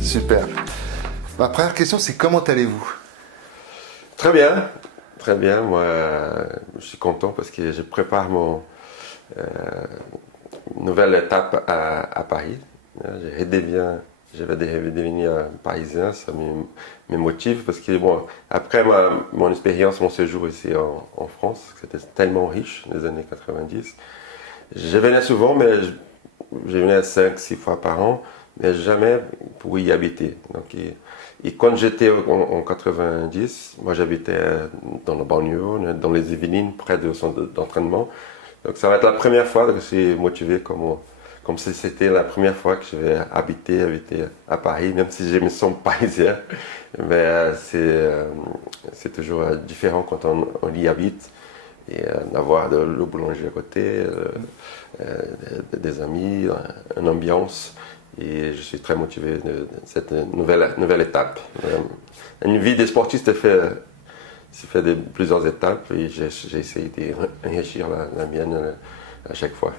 Super. Ma première question, c'est comment allez-vous? Très bien, très bien. Moi, je suis content parce que je prépare mon nouvelle étape à Paris. Je vais devenir parisien, ça me motive parce que bon, après mon expérience, mon séjour ici en France, c'était tellement riche les années 90. Je venais souvent, mais je venais 5-6 fois par an, mais jamais pour y habiter. Donc, et quand j'étais en 90, moi j'habitais dans la banlieue, dans les Yvelines, près de centre d'entraînement. Donc ça va être la première fois que je suis motivé comme si c'était la première fois que je vais habiter à Paris, même si je me sens parisien. Mais c'est toujours différent quand on y habite et d'avoir le boulanger à côté, des amis, une ambiance. Et je suis très motivé de cette nouvelle étape. Une vie de sportif se fait de plusieurs étapes et j'ai essayé d'enrichir la mienne à chaque fois.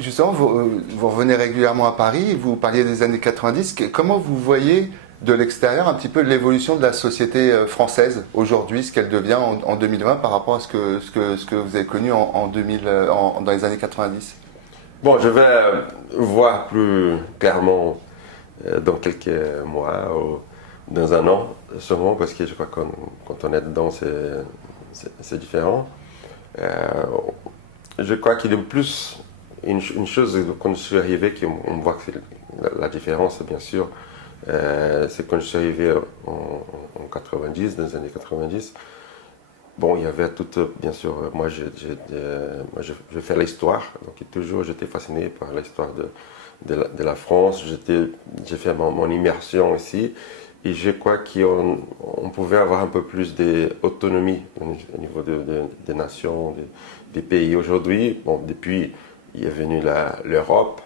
Justement, vous revenez régulièrement à Paris, vous parliez des années 90. Comment vous voyez de l'extérieur un petit peu l'évolution de la société française aujourd'hui, ce qu'elle devient en 2020 par rapport à ce que vous avez connu dans les années 90? Bon, je vais voir plus clairement dans quelques mois ou dans un an, sûrement, parce que je crois que quand on est dedans, c'est différent. Je crois qu'il y a plus une chose, quand je suis arrivé, qu'on voit que la différence, bien sûr, c'est quand je suis arrivé en 90, dans les années 90. Bon, il y avait tout, bien sûr, moi je fais l'histoire, donc toujours j'étais fasciné par l'histoire de la France, j'ai fait mon immersion ici, et je crois qu'on pouvait avoir un peu plus d'autonomie au niveau des nations, des pays. Aujourd'hui, bon, depuis, il est venu l'Europe,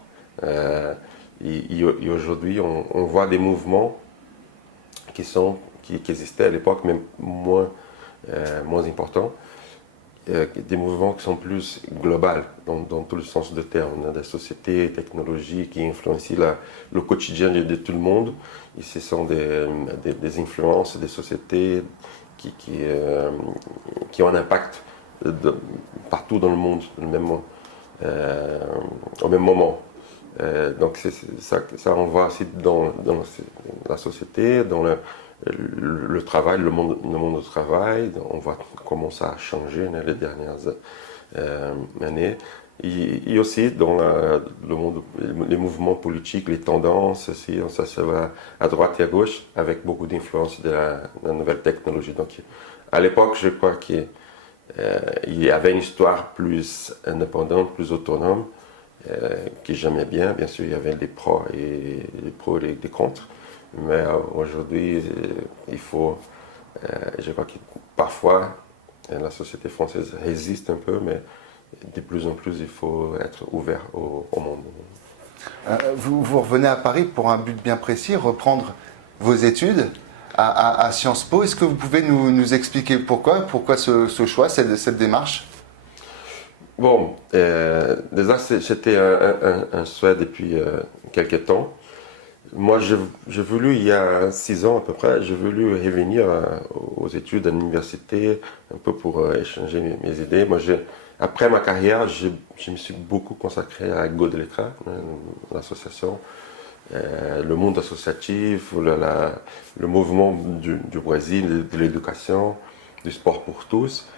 et aujourd'hui on voit des mouvements qui existaient à l'époque, mais moins importants, des mouvements qui sont plus globaux dans tout le sens du terme. On a des sociétés, des technologies qui influencent le quotidien de tout le monde. Et ce sont des influences, des sociétés qui ont un impact partout dans le monde au même moment. Donc ça on voit aussi dans la société, dans le travail, le monde du travail. On voit comment ça a changé les dernières années. Et aussi dans le monde, les mouvements politiques, les tendances, aussi, ça se va à droite et à gauche avec beaucoup d'influence de la nouvelle technologie. Donc à l'époque, je crois qu'il y avait une histoire plus indépendante, plus autonome, que j'aimais bien. Bien sûr, il y avait des pros et des contre. Mais aujourd'hui, je crois que parfois, la société française résiste un peu, mais de plus en plus, il faut être ouvert au monde. Vous revenez à Paris pour un but bien précis, reprendre vos études à Sciences Po. Est-ce que vous pouvez nous expliquer pourquoi ce choix, cette démarche? Bon, déjà, c'était un souhait depuis quelques temps. Moi, j'ai voulu, il y a 6 ans à peu près, j'ai voulu revenir aux études à l'université, un peu pour échanger mes idées. Moi, après ma carrière, je me suis beaucoup consacré à Godeletra, l'association, le monde associatif, le mouvement du Brésil, de l'éducation, du sport pour tous.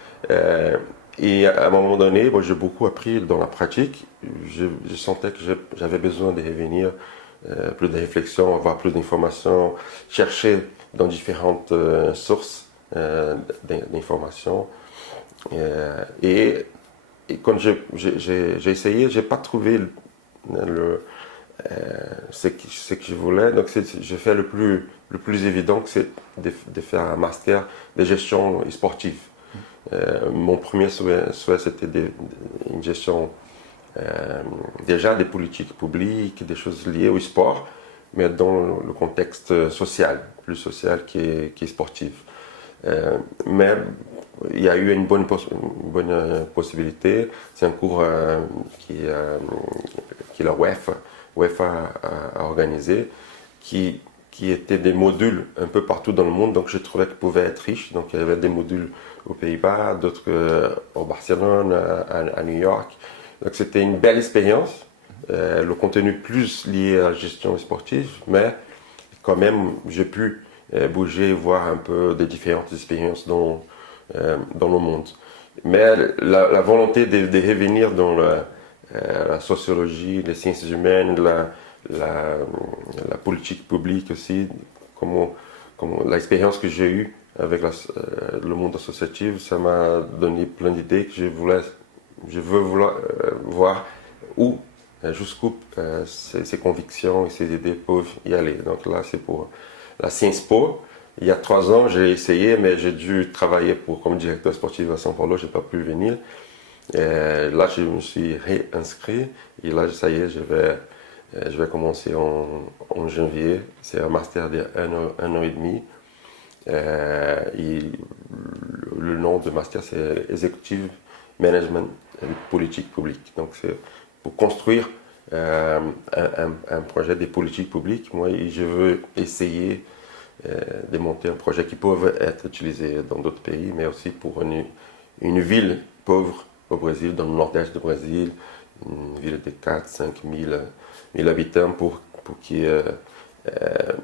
Et à un moment donné, moi, j'ai beaucoup appris dans la pratique. Je sentais que j'avais besoin de revenir, plus de réflexion, avoir plus d'informations, chercher dans différentes sources d'informations. Et quand j'ai essayé, j'ai pas trouvé ce que je voulais. Donc j'ai fait le plus évident, c'est de faire un master de gestion sportive. Mon premier souhait c'était une gestion déjà des politiques publiques, des choses liées au sport, mais dans le contexte social, plus social qui est sportif. Mais il y a eu une bonne possibilité. C'est un cours qui la UEFA a organisé, qui étaient des modules un peu partout dans le monde, donc je trouvais qu'ils pouvaient être riches. Donc il y avait des modules aux Pays-Bas, d'autres au Barcelone, à New York. Donc c'était une belle expérience. Le contenu plus lié à la gestion sportive, mais quand même j'ai pu bouger, voir un peu des différentes expériences dans le monde. Mais la volonté de revenir dans la sociologie, les sciences humaines, la politique publique aussi, comme l'expérience que j'ai eue avec le monde associatif, ça m'a donné plein d'idées que je veux voir où, jusqu'où ces convictions et ces idées peuvent y aller. Donc là, c'est pour la Sciences Po. Il y a 3 ans, j'ai essayé, mais j'ai dû travailler comme directeur sportif à São Paulo, je n'ai pas pu venir. Là, je me suis réinscrit et là, ça y est, je vais commencer en janvier. C'est un master de 1 an et demi. Et le nom de master, c'est Executive Management and Politique Publique. Donc, c'est pour construire un projet de politique publique. Moi, je veux essayer de monter un projet qui peut être utilisé dans d'autres pays, mais aussi pour une ville pauvre au Brésil, dans le nord-est du Brésil, une ville de 4-5 000 habitants pour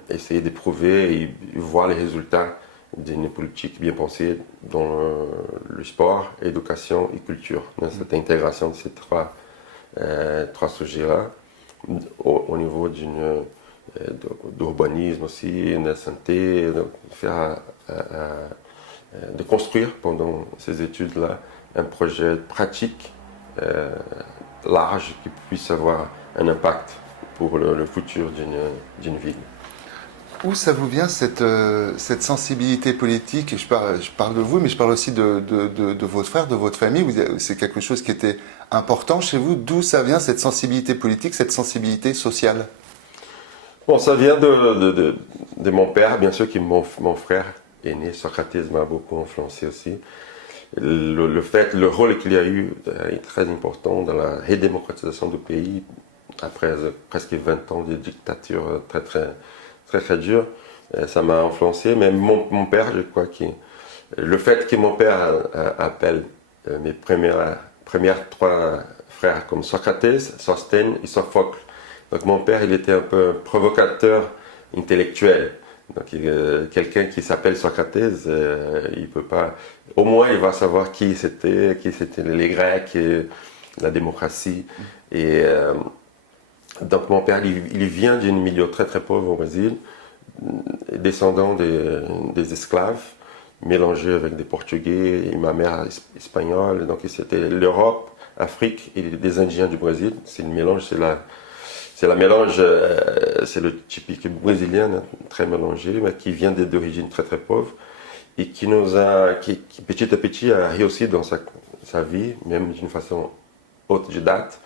essayer de prouver et voir les résultats d'une politique bien pensée dans le sport, éducation et culture. Cette intégration de ces trois sujets-là au niveau d'urbanisme aussi, de la santé, de construire pendant ces études-là un projet pratique large qui puisse avoir un impact pour le futur d'une ville. Où ça vous vient cette sensibilité politique? Je parle de vous, mais je parle aussi de votre frère, de votre famille. C'est quelque chose qui était important chez vous. D'où ça vient cette sensibilité politique, cette sensibilité sociale? Bon, ça vient de mon père, bien sûr, mon frère aîné, Socrates, m'a beaucoup influencé aussi. Le rôle qu'il a eu est très important dans la redémocratisation du pays après presque 20 ans de dictature très dure. Ça m'a influencé, mais mon père, je crois que le fait que mon père appelle mes premières 3 frères comme Socrates, Sostène et Sophocle. Donc mon père, il était un peu provocateur intellectuel. Donc quelqu'un qui s'appelle Socrates, il peut pas. Au moins, il va savoir qui c'était les Grecs, et la démocratie. Et donc mon père, il vient d'un milieu très pauvre au Brésil, descendant des esclaves, mélangé avec des Portugais et ma mère espagnole. Donc c'était l'Europe, Afrique et des Indiens du Brésil. C'est le mélange, c'est le typique brésilien, hein, très mélangé, mais qui vient d'origine très pauvre et qui petit à petit a réussi dans sa vie, même d'une façon autodidacte.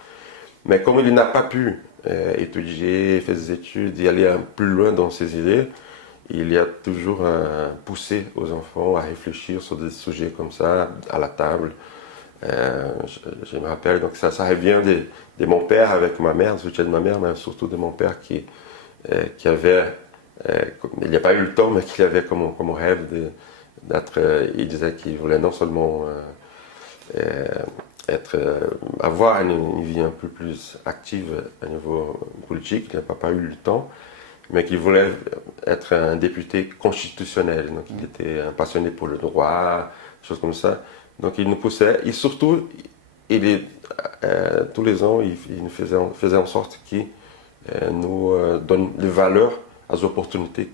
Mais comme il n'a pas pu étudier, faire des études et aller plus loin dans ses idées, il y a toujours poussé aux enfants à réfléchir sur des sujets comme ça, à la table. Je me rappelle, donc ça revient de mon père avec ma mère, du soutien de ma mère, mais surtout de mon père qui avait, il n'y a pas eu le temps, mais qui avait comme rêve d'être, il disait qu'il voulait non seulement avoir une vie un peu plus active à niveau politique, il n'a pas eu le temps, mais qu'il voulait être un député constitutionnel. Donc il était un passionné pour le droit, des choses comme ça. Donc il nous poussait, et surtout, tous les ans, il faisait en sorte qu'il nous donne des valeurs les opportunités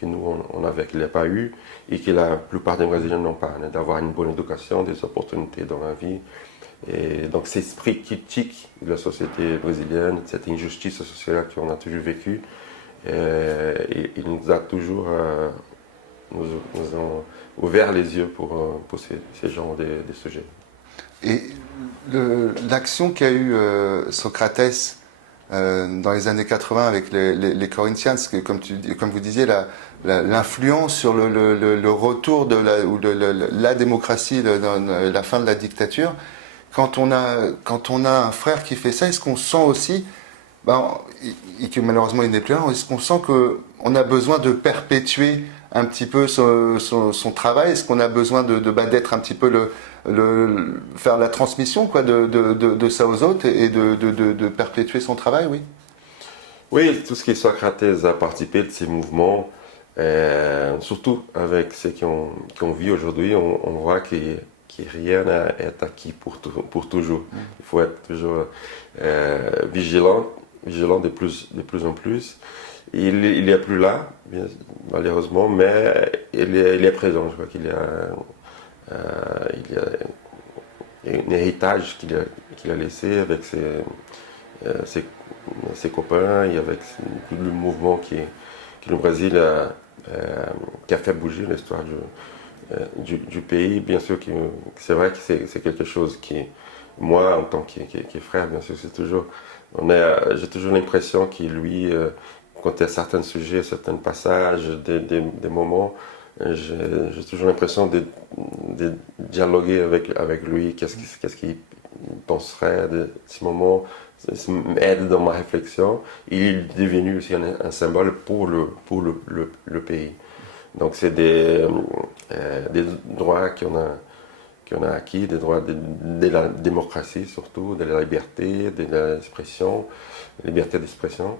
que nous, on avait, qu'il n'a pas eu et que la plupart des Brésiliens n'ont pas, hein, d'avoir une bonne éducation, des opportunités dans la vie. Et donc, cet esprit critique de la société brésilienne, cette injustice sociale qu'on a toujours vécue, il nous a toujours nous ont ouvert les yeux pour ces genres de sujets. Et l'action qu'a eu Socrates dans les années 80 avec les Corinthians, comme vous disiez, l'influence sur le retour de la démocratie, la fin de la dictature, quand on a un frère qui fait ça, est-ce qu'on sent aussi, et que malheureusement il n'est plus là, est-ce qu'on sent qu'on a besoin de perpétuer un petit peu son travail? Est-ce qu'on a besoin d'être un petit peu faire la transmission de ça aux autres et de perpétuer son travail, oui? Oui, tout ce qui est Socrates a participé de ces mouvements, surtout avec ceux qui ont vu aujourd'hui, on voit que rien n'est acquis pour toujours. Il faut être toujours vigilant de plus en plus. Il n'est plus là, malheureusement, mais il est présent. Je crois qu'il y a un héritage qu'il a laissé avec ses copains et avec tout le mouvement qui le Brésil qui a fait bouger l'histoire du pays. Bien sûr que c'est vrai que c'est quelque chose qui, moi, en tant que frère, bien sûr, j'ai toujours l'impression que lui, quand il y a certains sujets, certains passages, des moments, j'ai toujours l'impression de dialoguer avec lui, qu'est-ce qu'il penserait de ces moments, ça m'aide dans ma réflexion. Il est devenu aussi un symbole pour le pays. Donc c'est des droits qu'on a acquis, des droits de la démocratie surtout, de la liberté, de l'expression, liberté d'expression,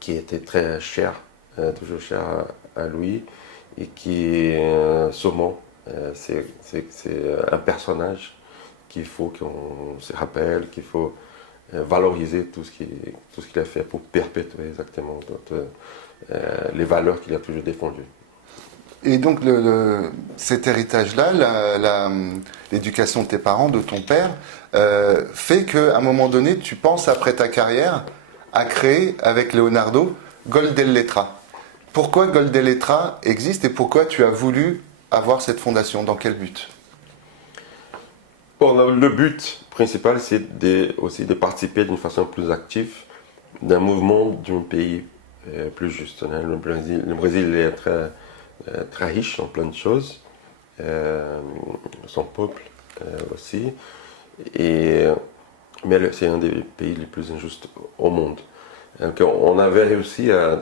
qui était très cher, toujours cher à lui, et qui sûrement c'est un personnage qu'il faut qu'on se rappelle, qu'il faut valoriser tout ce qu'il a fait pour perpétuer exactement les valeurs qu'il a toujours défendues. Et donc cet héritage-là, l'éducation de tes parents, de ton père, fait qu'à un moment donné, tu penses après ta carrière à créer avec Leonardo Goldelletra. Pourquoi Goldelletra existe et pourquoi tu as voulu avoir cette fondation? Dans quel but? Bon, le but principal, c'est aussi de participer d'une façon plus active d'un mouvement d'un pays plus juste. Le Brésil est très riche en plein de choses, son peuple aussi, mais c'est un des pays les plus injustes au monde. Donc, on avait réussi à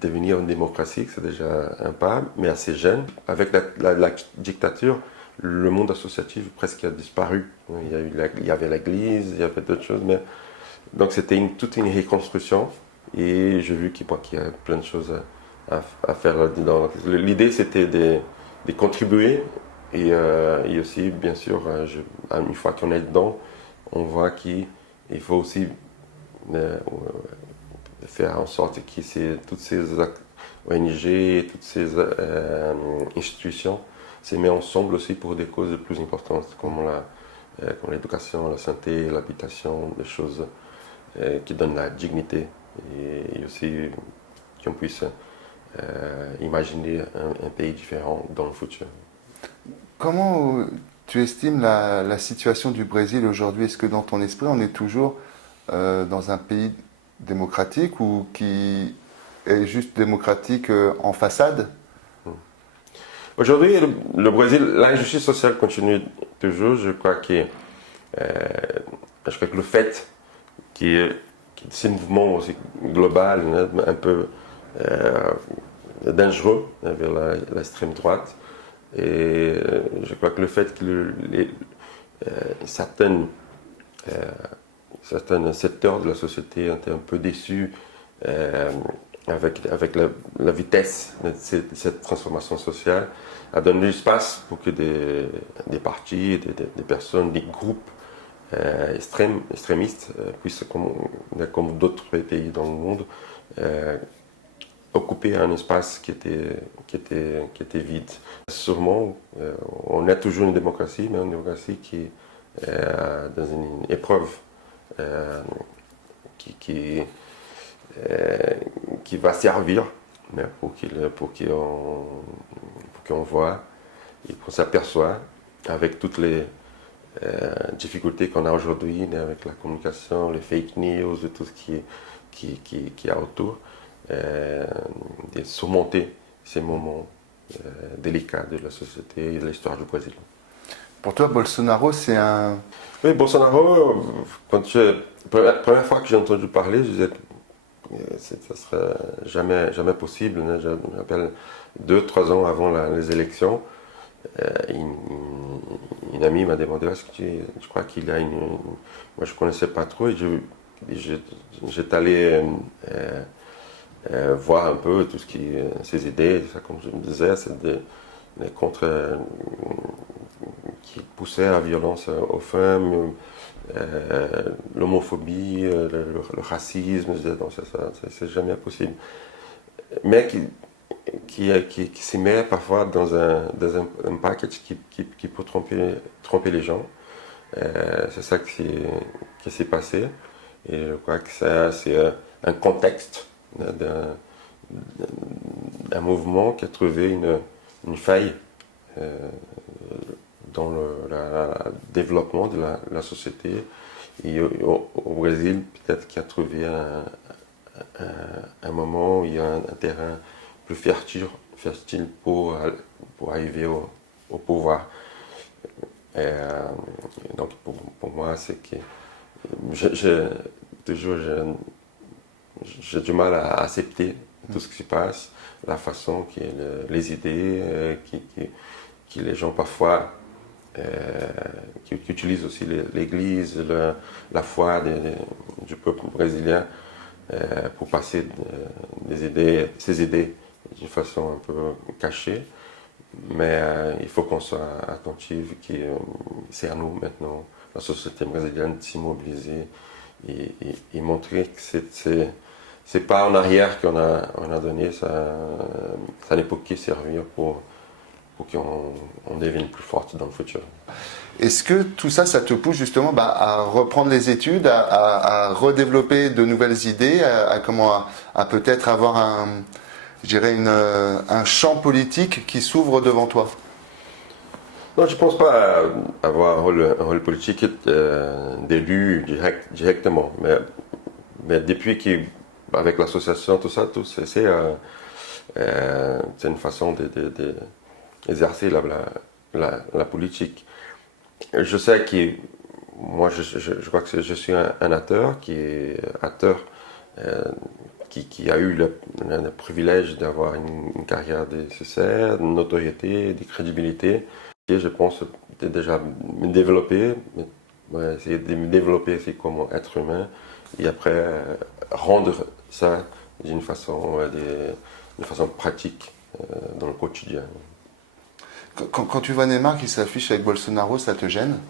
devenir une démocratie, c'est déjà un pas, mais assez jeune. Avec la dictature, le monde associatif presque a disparu. Il y avait l'église, il y avait d'autres choses, mais donc c'était toute une reconstruction et j'ai vu qu'il y a plein de choses à faire là-dedans. L'idée c'était de contribuer et aussi, bien sûr, une fois qu'on est dedans, on voit qu'il faut aussi faire en sorte que toutes ces ONG, toutes ces institutions se mettent ensemble aussi pour des causes plus importantes comme l'éducation, la santé, l'habitation, des choses qui donnent la dignité et aussi qu'on puisse imaginer un pays différent dans le futur. Comment tu estimes la situation du Brésil aujourd'hui? Est-ce que dans ton esprit, on est toujours dans un pays démocratique ou qui est juste démocratique en façade? Aujourd'hui, le Brésil, l'injustice sociale continue toujours. Je crois que le fait que ces mouvements aussi global, un peu dangereux vers l'extrême droite, et je crois que le fait que certains secteurs de la société ont été un peu déçus avec la vitesse de cette transformation sociale, a donné l'espace pour que des partis, des personnes, des groupes extrémistes puissent, comme d'autres pays dans le monde, occuper un espace qui était vide. Sûrement, on est toujours une démocratie, mais une démocratie qui est dans une épreuve qui va servir, mais pour qu'on voit et qu'on s'aperçoit avec toutes les difficultés qu'on a aujourd'hui, avec la communication, les fake news, et tout ce qui a autour, de surmonter ces moments délicats de la société et de l'histoire du Brésil. Pour toi, Bolsonaro, c'est un... Oui, Bolsonaro, la première fois que j'ai entendu parler, je disais ça ne serait jamais possible. Je me rappelle 2-3 ans avant les élections, une amie m'a demandé est-ce que je crois qu'il a une. Moi, je ne connaissais pas trop et j'étais allé voir un peu tout ses idées. Ça, comme je me disais, c'est des contre qui poussaient à la violence aux femmes, l'homophobie, le racisme. Je disais, non, c'est jamais possible. Mais qui s'y met parfois dans un package qui peut tromper les gens. C'est ça qui s'est passé. Et je crois que c'est un contexte d'un mouvement qui a trouvé une faille dans le développement de la société. Et au Brésil, peut-être qu'il a trouvé un moment où il y a un terrain plus fertile pour arriver au pouvoir. Donc pour moi, c'est que j'ai du mal à accepter tout ce qui se passe, la façon les idées qui les gens parfois qui utilisent aussi l'Église, la foi du peuple brésilien pour passer ces idées d'une façon un peu cachée. Mais il faut qu'on soit attentif, c'est à nous maintenant, la société brésilienne, de s'immobiliser et montrer que c'est pas en arrière qu'on a donné, ça n'est pas que servir pour qu'on devienne plus forte dans le futur. Est-ce que tout ça, ça te pousse justement à reprendre les études, à redévelopper de nouvelles idées, à peut-être avoir un champ politique qui s'ouvre devant toi? Non, je ne pense pas avoir un rôle politique d'élu directement, mais depuis qu'avec l'association, tout ça, c'est une façon d'exercer la politique. Je sais que moi, je crois que je suis un acteur qui a eu le privilège d'avoir une carrière de succès, de notoriété, de crédibilité. Et je pense déjà me développer, essayer de me développer aussi comme être humain, et après rendre ça d'une façon pratique dans le quotidien. Quand tu vois Neymar qui s'affiche avec Bolsonaro, ça te gêne?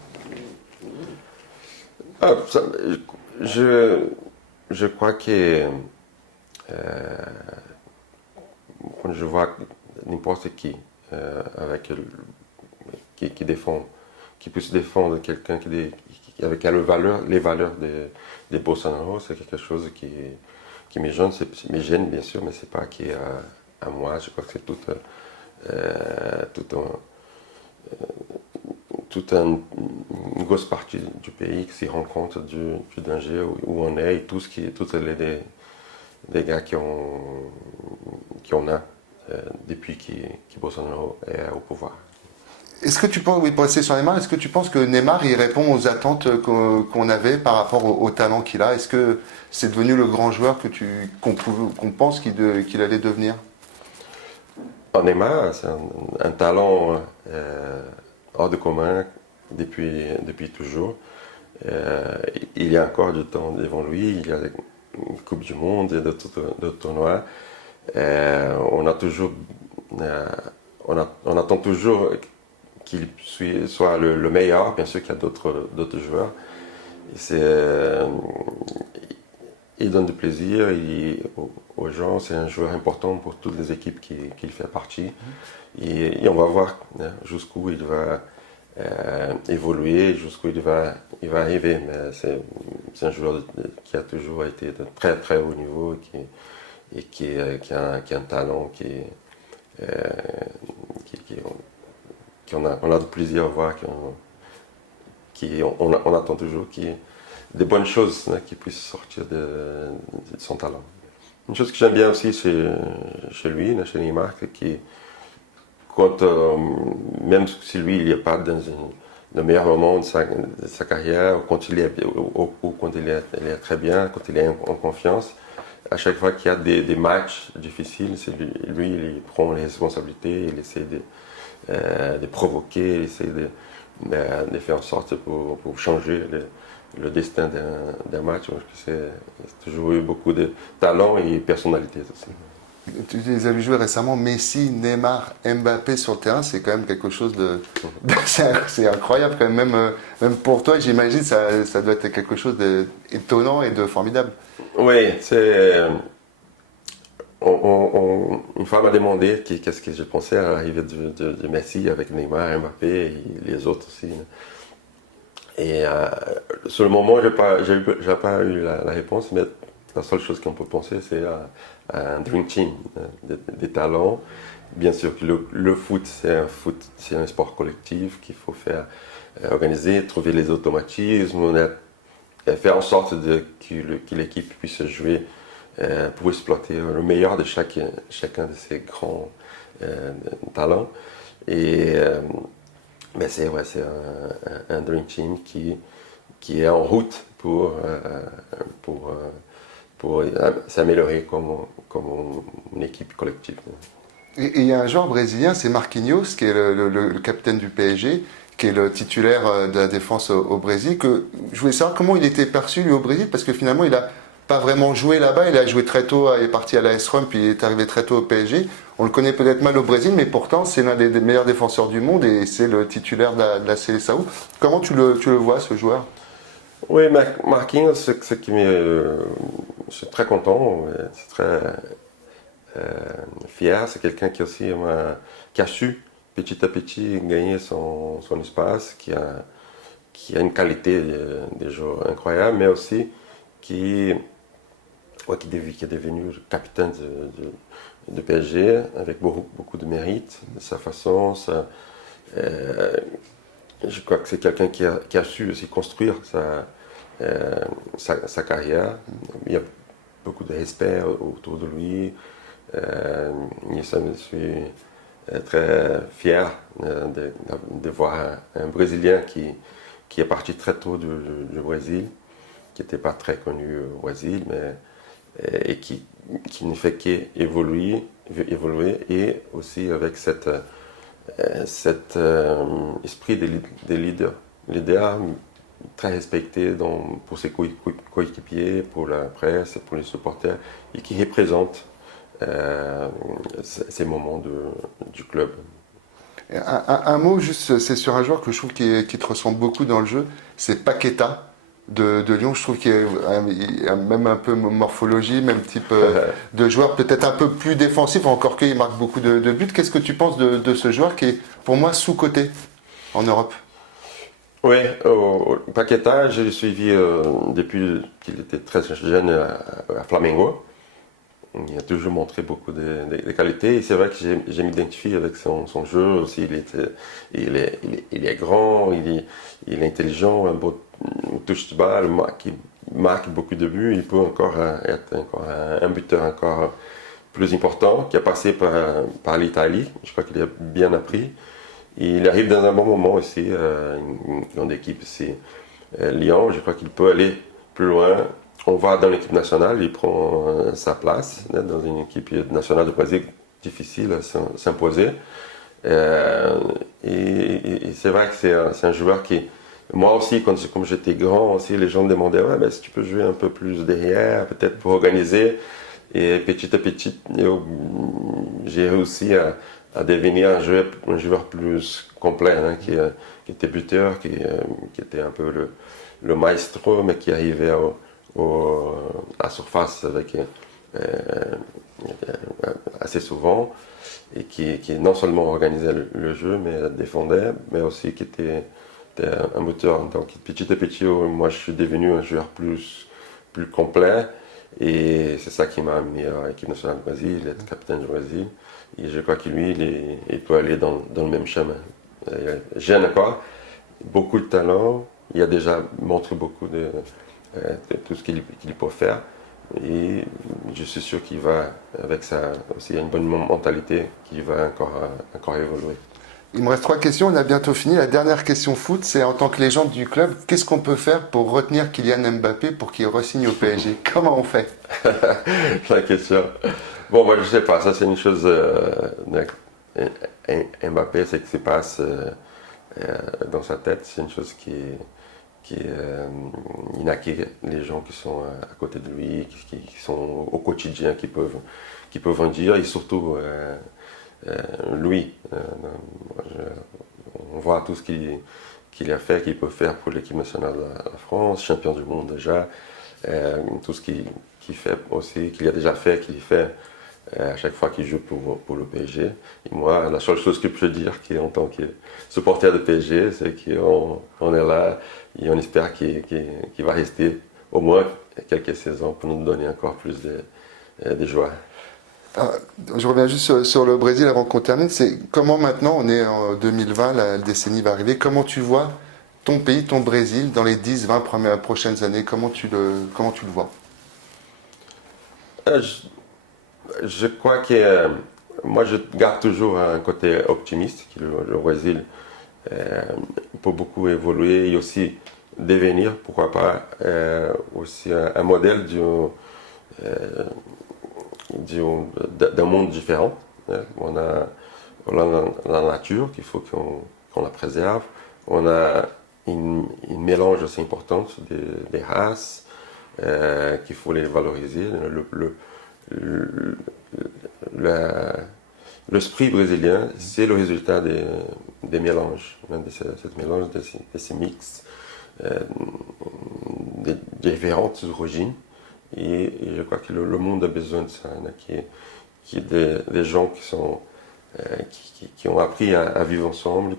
Je crois que quand je vois n'importe qui qui puisse défendre quelqu'un avec les valeurs de Bolsonaro, c'est quelque chose qui me gêne bien sûr, mais c'est pas qui à moi. Je crois que c'est une grosse partie du pays qui se rend compte du danger où on est et tous les gars qu'on a depuis que Bolsonaro est au pouvoir. Est-ce que tu penses, oui, pour rester sur Neymar, est-ce que tu penses que Neymar il répond aux attentes qu'on avait par rapport au talent qu'il a? Est-ce que c'est devenu le grand joueur qu'on pense qu'il allait devenir? Neymar, c'est un talent hors de commun depuis toujours. Il y a encore du temps devant lui, il y a une Coupe du Monde et d'autres tournois. On attend toujours qu'il soit le meilleur. Bien sûr qu'il y a d'autres joueurs. il donne du plaisir aux gens. C'est un joueur important pour toutes les équipes qu'il fait partie. Et on va voir hein, jusqu'où il va évoluer, jusqu'où il va arriver. Mais c'est un joueur qui a toujours été de très très haut niveau qui a un talent qu'on a du plaisir à voir, on attend toujours qu'il y ait des bonnes choses hein, qui puissent sortir de son talent. Une chose que j'aime bien aussi chez lui, chez Neymar, c'est qu'il quand, même si lui, il n'est pas dans le meilleur moment de sa carrière, quand il est, ou quand il est très bien, quand il est en confiance, à chaque fois qu'il y a des matchs difficiles, c'est lui, il prend les responsabilités, il essaie de provoquer, il essaie de faire en sorte pour changer le destin d'un match. C'est toujours eu beaucoup de talent et personnalité aussi. Tu les as vu jouer récemment, Messi, Neymar, Mbappé sur le terrain, c'est quand même quelque chose de... c'est incroyable quand même, même pour toi, j'imagine, ça doit être quelque chose d'étonnant et de formidable. Oui, c'est... une fois m'a demandé qu'est-ce que je pensais à l'arrivée de Messi avec Neymar, Mbappé et les autres aussi. Et sur le moment, je n'ai pas eu la réponse, mais la seule chose qu'on peut penser, c'est à un dream team, des talents. Bien sûr que le foot, c'est un sport collectif qu'il faut faire organiser, trouver les automatismes, faire en sorte que l'équipe puisse jouer pour exploiter le meilleur de chacun de ces grands talents. Mais c'est un dream team qui est en route pour s'améliorer comme une équipe collective. Et il y a un joueur brésilien, c'est Marquinhos, qui est le capitaine du PSG, qui est le titulaire de la défense au Brésil. Je voulais savoir comment il était perçu lui au Brésil, parce que finalement il n'a pas vraiment joué là-bas, il a joué très tôt, il est parti à l'AS Rome, puis il est arrivé très tôt au PSG. On le connaît peut-être mal au Brésil, mais pourtant c'est l'un des meilleurs défenseurs du monde et c'est le titulaire de la Seleção. Comment tu le vois, ce joueur? Oui, Marquinhos, je suis très content, c'est très fier. C'est quelqu'un qui aussi qui a su petit à petit gagner son espace, qui a une qualité de jeu incroyable, mais aussi qui est devenu capitaine de PSG avec beaucoup de mérite, de sa façon. Je crois que c'est quelqu'un qui a su aussi construire sa carrière. Il y a beaucoup de respect autour de lui. Et ça me suis très fier de voir un Brésilien qui est parti très tôt du Brésil, qui n'était pas très connu au Brésil, et qui ne fait qu'évoluer, et aussi avec cet esprit de leader très respecté pour ses coéquipiers, pour la presse, pour les supporters, et qui représente ces moments du club. Un mot juste, c'est sur un joueur que je trouve qui te ressemble beaucoup dans le jeu, c'est Paqueta de Lyon. Je trouve qu'il a même un peu morphologie, même type de joueur, peut-être un peu plus défensif, encore qu'il marque beaucoup de buts. Qu'est-ce que tu penses de ce joueur qui est pour moi sous-coté en Europe? Oui, Paqueta, je l'ai suivi depuis qu'il était très jeune à Flamengo. Il a toujours montré beaucoup de qualités, et c'est vrai que je m'identifie avec son jeu aussi. Il est grand, il est intelligent, un beau touche de balle, qui marque beaucoup de buts. Il peut encore être un buteur encore plus important, qui a passé par l'Italie. Je crois qu'il a bien appris. Il arrive dans un bon moment aussi, une grande équipe ici, Lyon. Je crois qu'il peut aller plus loin. On va dans l'équipe nationale, il prend sa place dans une équipe nationale de Brésil difficile à s'imposer. Et c'est vrai que c'est un joueur qui, moi aussi, comme j'étais grand aussi, les gens me demandaient ouais, ben, si tu peux jouer un peu plus derrière, peut-être pour organiser. Et petit à petit, j'ai réussi à devenir un joueur plus complet, hein, qui était buteur, qui était un peu le maestro, mais qui arrivait à surface avec, assez souvent, et qui non seulement organisait le jeu, mais défendait, mais aussi qui était un moteur. Donc petit à petit, moi je suis devenu un joueur plus complet, et c'est ça qui m'a amené à l'équipe nationale du Brésil, être capitaine du Brésil. Et je crois que lui, il peut aller dans le même chemin. Jeune encore, beaucoup de talent, il a déjà montré beaucoup de tout ce qu'il peut faire. Et je suis sûr qu'il va, avec ça aussi, il a une bonne mentalité, qu'il va encore évoluer. Il me reste 3 questions, on a bientôt fini. La dernière question foot, c'est en tant que légende du club, qu'est-ce qu'on peut faire pour retenir Kylian Mbappé pour qu'il re-signe au PSG? Comment on fait? La question. Bon, moi je sais pas, ça c'est une chose. Mbappé, c'est que se passe dans sa tête, c'est une chose il n'a que les gens qui sont à côté de lui, qui sont au quotidien, qui peuvent en dire, et surtout lui. On voit tout ce qu'il a fait, qu'il peut faire pour l'équipe nationale de la France, champion du monde déjà, tout ce qu'il fait aussi, qu'il a déjà fait, qu'il fait à chaque fois qu'il joue pour le PSG. Et moi, la seule chose que je peux dire en tant que supporter de PSG, c'est qu'on est là et on espère qu'il va rester au moins quelques saisons pour nous donner encore plus de joie. Alors, je reviens juste sur le Brésil avant qu'on termine. C'est comment maintenant, on est en 2020, la décennie va arriver, comment tu vois ton pays, ton Brésil, dans les 10-20 prochaines années? Comment tu le vois? Je crois que moi, je garde toujours un côté optimiste, que le Brésil peut beaucoup évoluer et aussi devenir, pourquoi pas, aussi un modèle d'un monde différent. On a la nature qu'il faut qu'on la préserve. On a une mélange assez importante des races qu'il faut les valoriser. L'esprit brésilien, c'est le résultat des mélanges, de ce mélange, de ces mix, des différentes origines. Et je crois que le monde a besoin de ça, qui des gens qui ont appris à vivre ensemble,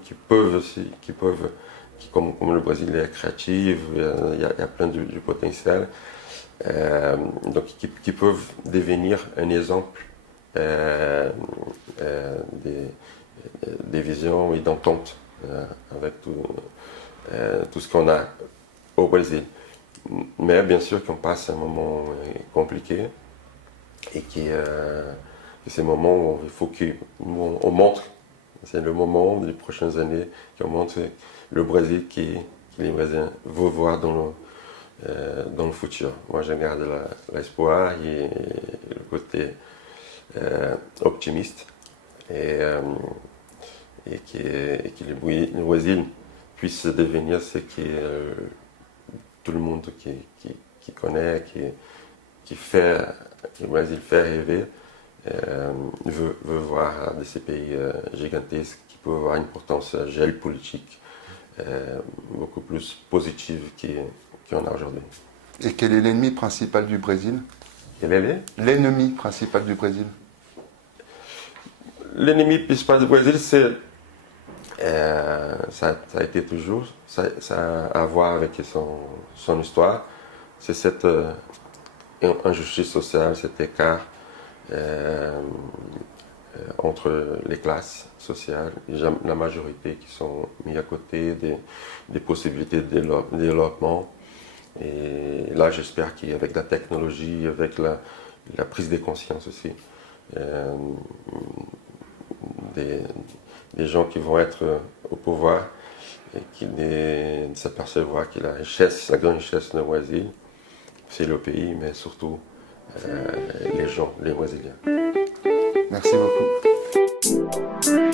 comme le Brésil est créatif, il y a plein de potentiel. Donc qui peuvent devenir un exemple des visions et d'entente avec tout ce qu'on a au Brésil. Mais bien sûr qu'on passe un moment compliqué et que c'est un moment où il faut qu'on montre, c'est le moment des prochaines années, qu'on montre le Brésil que les Brésiliens veulent voir dans le futur. Moi, je garde l'espoir et le côté optimiste et que le Brésil puisse devenir ce que tout le monde qui connaît, qui fait le Brésil fait rêver, veut voir de ces pays gigantesques qui peuvent avoir une importance géopolitique beaucoup plus positive qu'on a aujourd'hui. Et quel est l'ennemi principal du Brésil? Quel est l'ennemi principal du Brésil? L'ennemi principal du Brésil, ça a été toujours, ça a à voir avec son histoire. C'est cette injustice sociale, cet écart entre les classes sociales, la majorité qui sont mis à côté des possibilités de développement. Et là, j'espère qu'avec la technologie, avec la prise de conscience aussi, des gens qui vont être au pouvoir et qui s'apercevoir que la grande richesse du Brésil, c'est le pays, mais surtout les gens, les Brésiliens. Merci beaucoup.